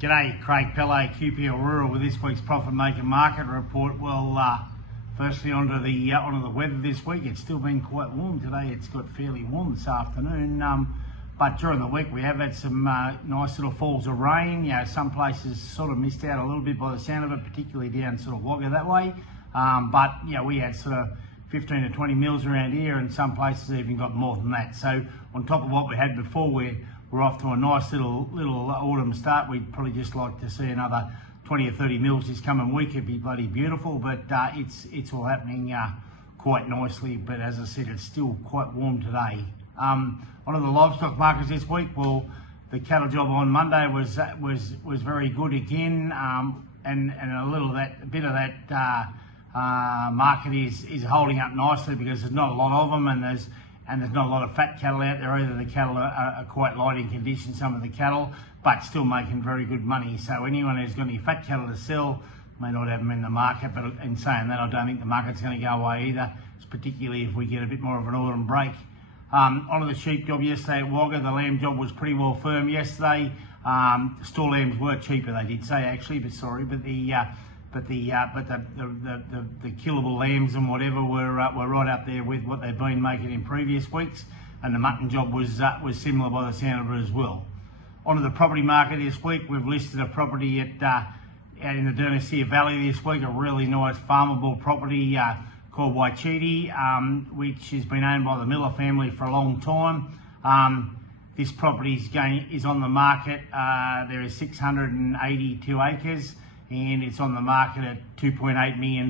G'day, Craig Pele, QPL Rural with this week's Profit Maker Market Report. Well, firstly onto the weather this week. It's still been quite warm today. It's got fairly warm this afternoon, but during the week we have had some nice little falls of rain. You know, some places sort of missed out a little bit by the sound of it, particularly down sort of Wagga that way. But you know, we had sort of 15 to 20 mils around here, and some places even got more than that. So on top of what we had before, we're off to a nice little autumn start. We'd probably just like to see another 20 or 30 mils this coming week. It'd be bloody beautiful, but it's all happening quite nicely. But as I said, it's still quite warm today. One of the livestock markets this week, well, the cattle job on Monday was very good again, and a bit of that market is holding up nicely because there's not a lot of them, and there's not a lot of fat cattle out there either. The cattle are quite light in condition, some of the cattle, but still making very good money. So anyone who's got any fat cattle to sell may not have them in the market, but in saying that, I don't think the market's going to go away either, particularly if we get a bit more of an autumn break. Onto the sheep job yesterday at Wagga. The lamb job was pretty well firm yesterday. Store lambs were cheaper, they did say actually, but the killable lambs and whatever were right up there with what they've been making in previous weeks, and the mutton job was similar by the sound of it as well. Onto the property market this week, we've listed a property out in the Dernesia Valley this week, a really nice farmable property called Waititi, which has been owned by the Miller family for a long time. This property is on the market. There is 682 acres. And it's on the market at $2.8 million,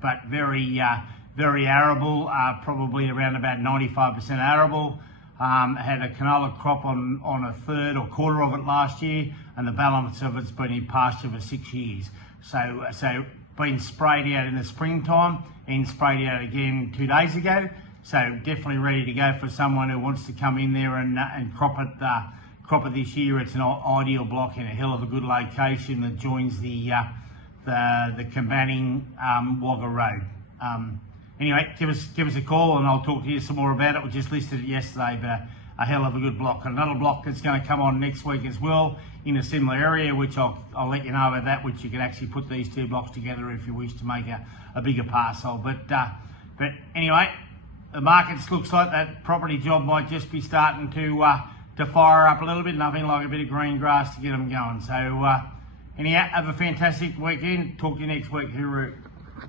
but very arable, probably around about 95% arable. Had a canola crop on a third or quarter of it last year, and the balance of it's been in pasture for 6 years. So been sprayed out in the springtime and sprayed out again 2 days ago. So definitely ready to go for someone who wants to come in there and crop it this year. It's an ideal block in a hell of a good location that joins the Combating Wagga Road. Anyway, give us a call and I'll talk to you some more about it. We just listed it yesterday, but a hell of a good block. Another block that's going to come on next week as well in a similar area, which I'll let you know about that, which you can actually put these two blocks together if you wish to make a bigger parcel. But anyway, the markets looks like that property job might just be starting to fire up a little bit, nothing like a bit of green grass to get them going. So anyhow, have a fantastic weekend. Talk to you next week. Hooroo.